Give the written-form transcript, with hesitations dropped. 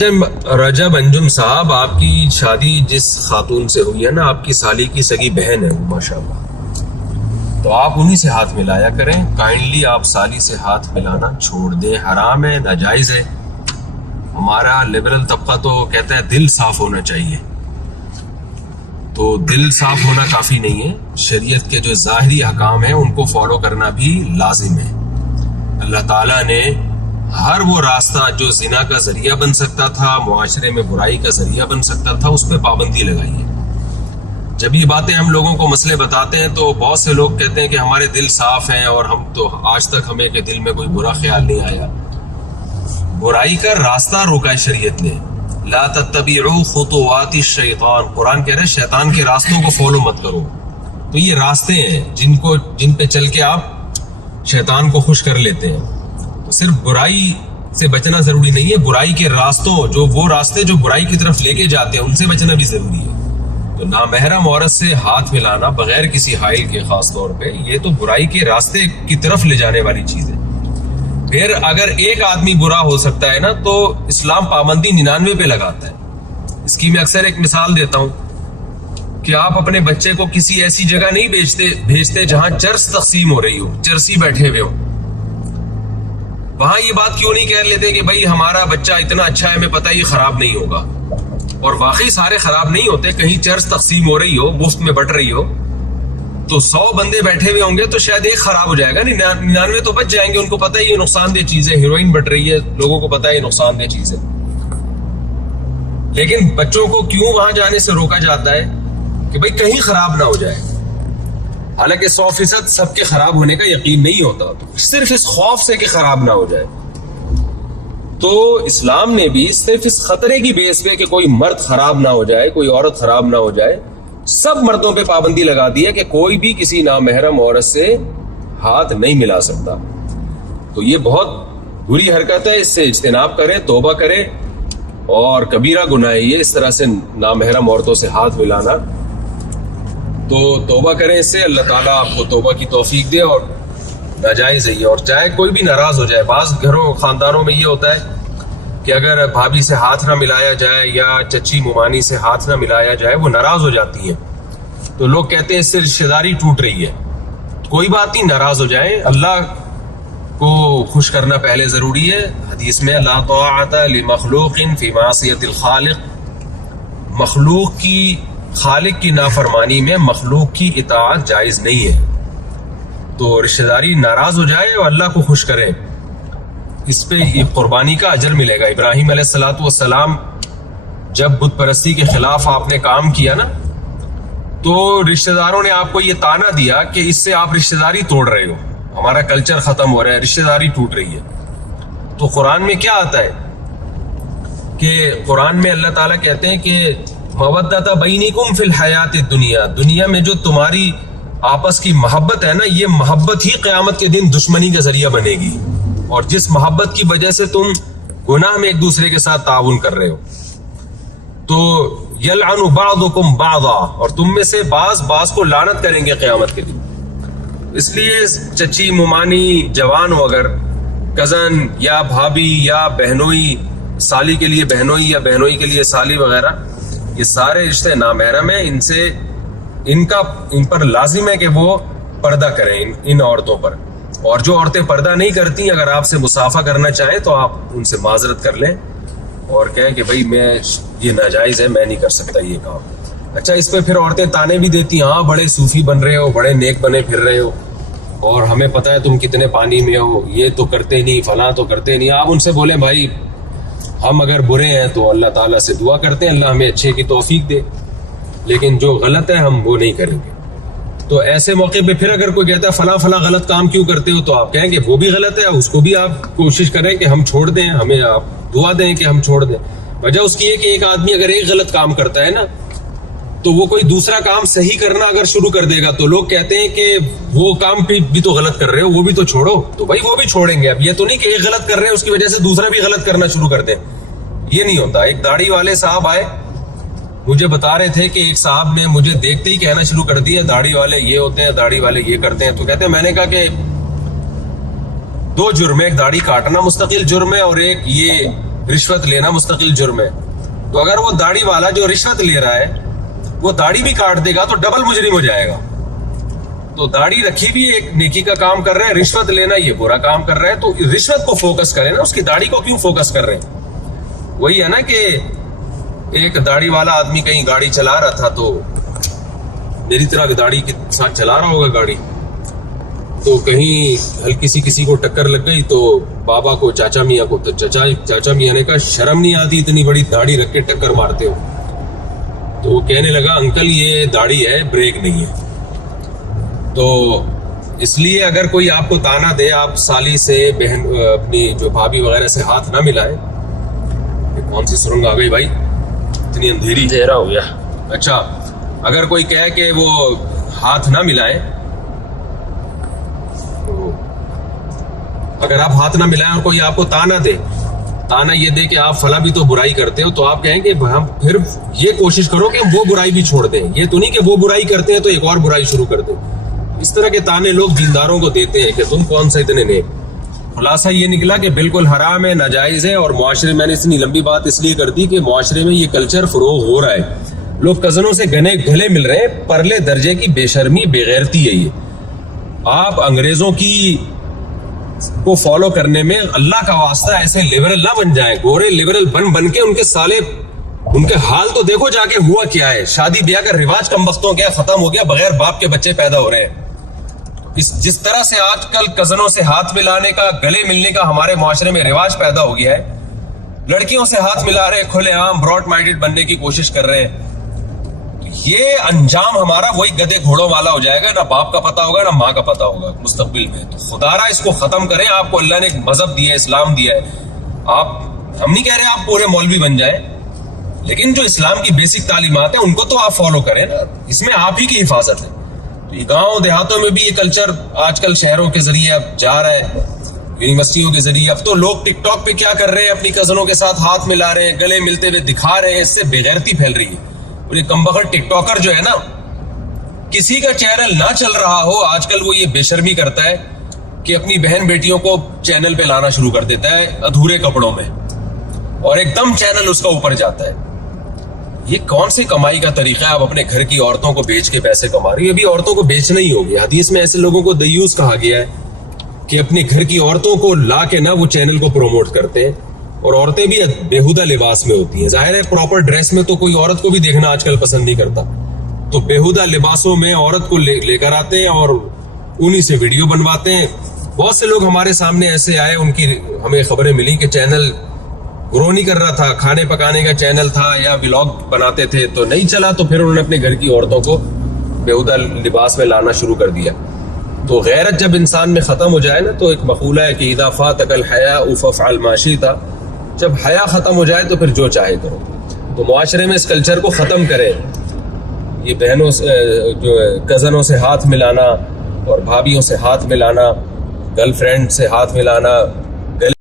رجب انجم صاحب، آپ کی شادی جس خاتون سے ہوئی ہے نا، آپ کی سالی کی سگی بہن ہے وہ ماشاءاللہ، تو آپ انہی سے ہاتھ ملایا کریں. کائنڈلی آپ سالی سے ہاتھ ملانا چھوڑ دیں، حرام ہے، ناجائز ہے. ہمارا لبرل طبقہ تو کہتا ہے دل صاف ہونا چاہیے، تو دل صاف ہونا کافی نہیں ہے. شریعت کے جو ظاہری احکام ہیں ان کو فالو کرنا بھی لازم ہے. اللہ تعالیٰ نے ہر وہ راستہ جو زنا کا ذریعہ بن سکتا تھا، معاشرے میں برائی کا ذریعہ بن سکتا تھا، اس پہ پابندی لگائی ہے. جب یہ باتیں ہم لوگوں کو مسئلے بتاتے ہیں تو بہت سے لوگ کہتے ہیں کہ ہمارے دل صاف ہیں اور ہم تو آج تک ہمیں کہ دل میں کوئی برا خیال نہیں آیا. برائی کا راستہ روکا ہے شریعت نے. لا تتبعوا خطوات الشیطان، قرآن کہہ رہے ہیں شیطان کے راستوں کو فالو مت کرو. تو یہ راستے ہیں جن پہ چل کے آپ شیطان کو خوش کر لیتے ہیں. تو صرف برائی سے بچنا ضروری نہیں ہے، برائی کے راستوں، وہ راستے جو برائی کی طرف لے کے جاتے ہیں، ان سے بچنا بھی ضروری ہے. تو نامحرم عورت سے ہاتھ ملانا بغیر کسی حائل کے، خاص طور پہ یہ تو برائی کے راستے کی طرف لے جانے والی چیز ہے. پھر اگر ایک آدمی برا ہو سکتا ہے نا، تو اسلام پابندی 99 پہ لگاتا ہے. اس کی میں اکثر ایک مثال دیتا ہوں کہ آپ اپنے بچے کو کسی ایسی جگہ نہیں بھیجتے جہاں چرس تقسیم ہو رہی ہو، چرسی بیٹھے ہوئے ہو. وہاں یہ بات کیوں نہیں کہہ لیتے کہ بھائی ہمارا بچہ اتنا اچھا ہے، ہمیں پتہ یہ خراب نہیں ہوگا. اور واقعی سارے خراب نہیں ہوتے. کہیں چرس تقسیم ہو رہی ہو، مفت میں بٹ رہی ہو، تو 100 بندے بیٹھے ہوئے ہوں گے تو شاید ایک خراب ہو جائے گا، 99 تو بچ جائیں گے. ان کو پتہ ہے یہ نقصان دہ چیز ہے، ہیروئن بٹ رہی ہے، لوگوں کو پتہ ہے یہ نقصان دہ چیز ہے. لیکن بچوں کو کیوں وہاں جانے سے روکا جاتا ہے کہ بھائی کہیں خراب نہ ہو جائے. حالانکہ 100% سب کے خراب ہونے کا یقین نہیں ہوتا، تو صرف اس خوف سے کہ خراب نہ ہو جائے. تو اسلام نے بھی صرف اس خطرے کی بیس پہ کہ کوئی مرد خراب نہ ہو جائے، کوئی عورت خراب نہ ہو جائے، سب مردوں پہ پابندی لگا دی ہے کہ کوئی بھی کسی نامحرم عورت سے ہاتھ نہیں ملا سکتا. تو یہ بہت بری حرکت ہے، اس سے اجتناب کریں، توبہ کریں. اور کبیرہ گناہ ہے یہ اس طرح سے نامحرم عورتوں سے ہاتھ ملانا. تو توبہ کریں اس سے، اللہ تعالیٰ آپ کو توبہ کی توفیق دے. اور ناجائز ہے یہ. اور چاہے کوئی بھی ناراض ہو جائے، بعض گھروں خاندانوں میں یہ ہوتا ہے کہ اگر بھابھی سے ہاتھ نہ ملایا جائے یا چچی ممانی سے ہاتھ نہ ملایا جائے، وہ ناراض ہو جاتی ہیں. تو لوگ کہتے ہیں اس سے رشتہ داری ٹوٹ رہی ہے. کوئی بات نہیں، ناراض ہو جائیں، اللہ کو خوش کرنا پہلے ضروری ہے. حدیث میں لا طاعت لمخلوق فی معصیۃ الخالق، مخلوق کی، خالق کی نافرمانی میں مخلوق کی اطاعت جائز نہیں ہے. تو رشتہ داری ناراض ہو جائے اور اللہ کو خوش کرے، اس پہ یہ قربانی کا اجر ملے گا. ابراہیم علیہ السلام جب بت پرستی کے خلاف آپ نے کام کیا نا، تو رشتہ داروں نے آپ کو یہ طعنہ دیا کہ اس سے آپ رشتہ داری توڑ رہے ہو، ہمارا کلچر ختم ہو رہا ہے، رشتہ داری ٹوٹ رہی ہے. تو قرآن میں کیا آتا ہے کہ قرآن میں اللہ تعالیٰ کہتے ہیں کہ مودۃ بینکم فی الحیات الدنیا، دنیا میں جو تمہاری آپس کی محبت ہے نا، یہ محبت ہی قیامت کے دن دشمنی کا ذریعہ بنے گی. اور جس محبت کی وجہ سے تم گناہ میں ایک دوسرے کے ساتھ تعاون کر رہے ہو، تو یلعن بعضکم بعضا، اور تم میں سے بعض کو لعنت کریں گے قیامت کے دن. اس لیے چچی ممانی جوان ہو، اگر کزن یا بھابھی یا بہنوئی، سالی کے لیے بہنوئی یا بہنوئی کے لیے سالی وغیرہ، یہ سارے رشتے نامحرم ہیں. ان پر لازم ہے کہ وہ پردہ کریں ان عورتوں پر. اور جو عورتیں پردہ نہیں کرتی، اگر آپ سے مصافحہ کرنا چاہیں تو آپ ان سے معذرت کر لیں اور کہیں کہ بھائی یہ ناجائز ہے، میں نہیں کر سکتا یہ کام. اچھا، اس پہ پھر عورتیں تانے بھی دیتی، ہاں بڑے صوفی بن رہے ہو، بڑے نیک بنے پھر رہے ہو، اور ہمیں پتہ ہے تم کتنے پانی میں ہو، یہ تو کرتے نہیں، فلاں تو کرتے نہیں. آپ ان سے بولیں بھائی ہم اگر برے ہیں تو اللہ تعالیٰ سے دعا کرتے ہیں اللہ ہمیں اچھے کی توفیق دے، لیکن جو غلط ہے ہم وہ نہیں کریں گے. تو ایسے موقع پہ پھر اگر کوئی کہتا ہے فلاں غلط کام کیوں کرتے ہو، تو آپ کہیں کہ وہ بھی غلط ہے، اس کو بھی آپ کوشش کریں کہ ہم چھوڑ دیں، ہمیں آپ دعا دیں کہ ہم چھوڑ دیں. وجہ اس کی ہے کہ ایک آدمی اگر ایک غلط کام کرتا ہے نا، تو وہ کوئی دوسرا کام صحیح کرنا اگر شروع کر دے گا تو لوگ کہتے ہیں کہ وہ کام بھی تو غلط کر رہے ہو، وہ بھی تو چھوڑو. تو بھائی وہ بھی چھوڑیں گے. اب یہ تو نہیں کہ ایک غلط کر رہے ہیں اس کی وجہ سے دوسرا بھی غلط کرنا شروع کر دیں، یہ نہیں ہوتا. ایک داڑھی والے صاحب آئے، مجھے بتا رہے تھے کہ ایک صاحب نے مجھے دیکھتے ہی کہنا شروع کر دیا داڑھی والے یہ ہوتے ہیں، داڑھی والے یہ کرتے ہیں. تو کہتے ہیں میں نے کہا کہ 2 جرم ہے، ایک داڑھی کاٹنا مستقل جرم ہے، اور ایک یہ رشوت لینا مستقل جرم ہے. تو اگر وہ داڑھی والا جو رشوت لے رہا ہے وہ داڑھی بھی کاٹ دے گا تو ڈبل مجرم ہو جائے گا. تو داڑھی رکھی بھی ایک نیکی کا کام کر رہے ہیں, رشوت لینا یہ برا کام کر رہے ہیں. تو رشوت کو فوکس کریں نا, اس کی داڑھی کو کیوں فوکس کر رہے ہیں؟ وہی ہے نا کہ ایک داڑھی والا آدمی کہیں گاڑی چلا رہا تھا, تو میری طرح داڑھی کے ساتھ چلا رہا ہوگا گاڑی, تو کہیں ہلکی سی کسی کو ٹکر لگ گئی تو بابا کو, چاچا میاں کو, تو چاچا میاں نے کہا شرم نہیں آتی اتنی بڑی داڑھی رکھ کے ٹکر مارتے ہو؟ تو وہ کہنے لگا انکل یہ داڑھی ہے, بریک نہیں ہے. تو اس لیے اگر کوئی آپ کو تانا دے, آپ سالی سے, بہن اپنی جو بھابھی وغیرہ سے ہاتھ نہ ملائیں. کون سی سرنگ آ گئی بھائی, اتنی اندھیرا ہو گیا. اچھا, اگر کوئی کہے کہ وہ ہاتھ نہ ملائیں, اگر آپ ہاتھ نہ ملائیں اور کوئی آپ کو تانا دے, تانا یہ دے کہ آپ فلاں بھی تو برائی کرتے ہو, تو آپ کہیں کہ ہم پھر یہ کوشش کرو کہ وہ برائی بھی چھوڑ دیں. یہ تو نہیں کہ وہ برائی کرتے ہیں تو ایک اور برائی شروع کر دیں. اس طرح کے تانے لوگ دینداروں کو دیتے ہیں کہ تم کون سا اتنے نیک. خلاصہ یہ نکلا کہ بالکل حرام ہے, ناجائز ہے. اور معاشرے میں نے اتنی لمبی بات اس لیے کر دی کہ معاشرے میں یہ کلچر فروغ ہو رہا ہے. لوگ کزنوں سے گلے مل رہے ہیں. پرلے درجے کی بے شرمی, بے غیرتی ہے یہ. آپ انگریزوں کی کو فالو کرنے میں اللہ کا واسطہ ایسے لبرل نہ بن جائیں. گورے لبرل بن کے ان کے سالے, ان کے حال تو دیکھو جا کے ہوا کیا ہے. شادی بیاہ کا رواج کم وقتوں کیا ختم ہو گیا, بغیر باپ کے بچے پیدا ہو رہے ہیں. جس طرح سے آج کل کزنوں سے ہاتھ ملانے کا, گلے ملنے کا ہمارے معاشرے میں رواج پیدا ہو گیا ہے, لڑکیوں سے ہاتھ ملا رہے, کھلے عام براڈ مائنڈڈ بننے کی کوشش کر رہے ہیں. یہ انجام ہمارا وہی گدے گھوڑوں والا ہو جائے گا, نہ باپ کا پتہ ہوگا نہ ماں کا پتہ ہوگا مستقبل میں. تو خدا را اس کو ختم کریں. آپ کو اللہ نے ایک مذہب دیا ہے, اسلام دیا ہے. ہم نہیں کہہ رہے آپ پورے مولوی بن جائیں, لیکن جو اسلام کی بیسک تعلیمات ہیں ان کو تو آپ فالو کریں نا. اس میں آپ ہی کی حفاظت ہے. تو یہ گاؤں دیہاتوں میں بھی یہ کلچر آج کل شہروں کے ذریعے اب جا رہا ہے, یونیورسٹیوں کے ذریعے. اب تو لوگ ٹک ٹاک پہ کیا کر رہے ہیں, اپنی کزنوں کے ساتھ ہاتھ ملا رہے ہیں, گلے ملتے ہوئے دکھا رہے ہیں. اس سے بےغیرتی پھیل رہی ہے. اور یہ کمبخت ٹک ٹاکر جو ہے نا, کسی کا چینل نہ چل رہا ہو آج کل وہ یہ بے شرمی کرتا ہے کہ اپنی بہن بیٹیوں کو چینل پہ لانا شروع کر دیتا ہے ادھورے کپڑوں میں, اور ایک دم چینل اس کا اوپر جاتا ہے. یہ کون سی کمائی کا طریقہ ہے؟ آپ اپنے گھر کی عورتوں کو بیچ کے پیسے کما رہی ہیں. ابھی عورتوں کو بیچنا ہی ہو گیا. حدیث میں ایسے لوگوں کو دیوس کہا گیا ہے کہ اپنے گھر کی عورتوں کو لا کے نہ وہ چینل کو پروموٹ کرتے ہیں. اور عورتیں بھی بےہودہ لباس میں ہوتی ہیں. ظاہر ہے پراپر ڈریس میں تو کوئی عورت کو بھی دیکھنا آج کل پسند نہیں کرتا, تو بےہودہ لباسوں میں عورت کو لے کر آتے ہیں اور انہی سے ویڈیو بنواتے ہیں. بہت سے لوگ ہمارے سامنے ایسے آئے, ان کی ہمیں خبریں ملی کہ چینل گرو نہیں کر رہا تھا, کھانے پکانے کا چینل تھا یا ولاگ بناتے تھے, تو نہیں چلا, تو پھر انہوں نے اپنے گھر کی عورتوں کو بےہودہ لباس میں لانا شروع کر دیا. تو غیرت جب انسان میں ختم ہو جائے نا, تو ایک مقولہ ہے کہ اذا فاتک الحیاء فافعل ما شئت, جب حیا ختم ہو جائے تو پھر جو چاہے کرو. تو معاشرے میں اس کلچر کو ختم کرے. یہ بہنوں سے, جو کزنوں سے ہاتھ ملانا اور بھابھیوں سے ہاتھ ملانا, گرل فرینڈ سے ہاتھ ملانا,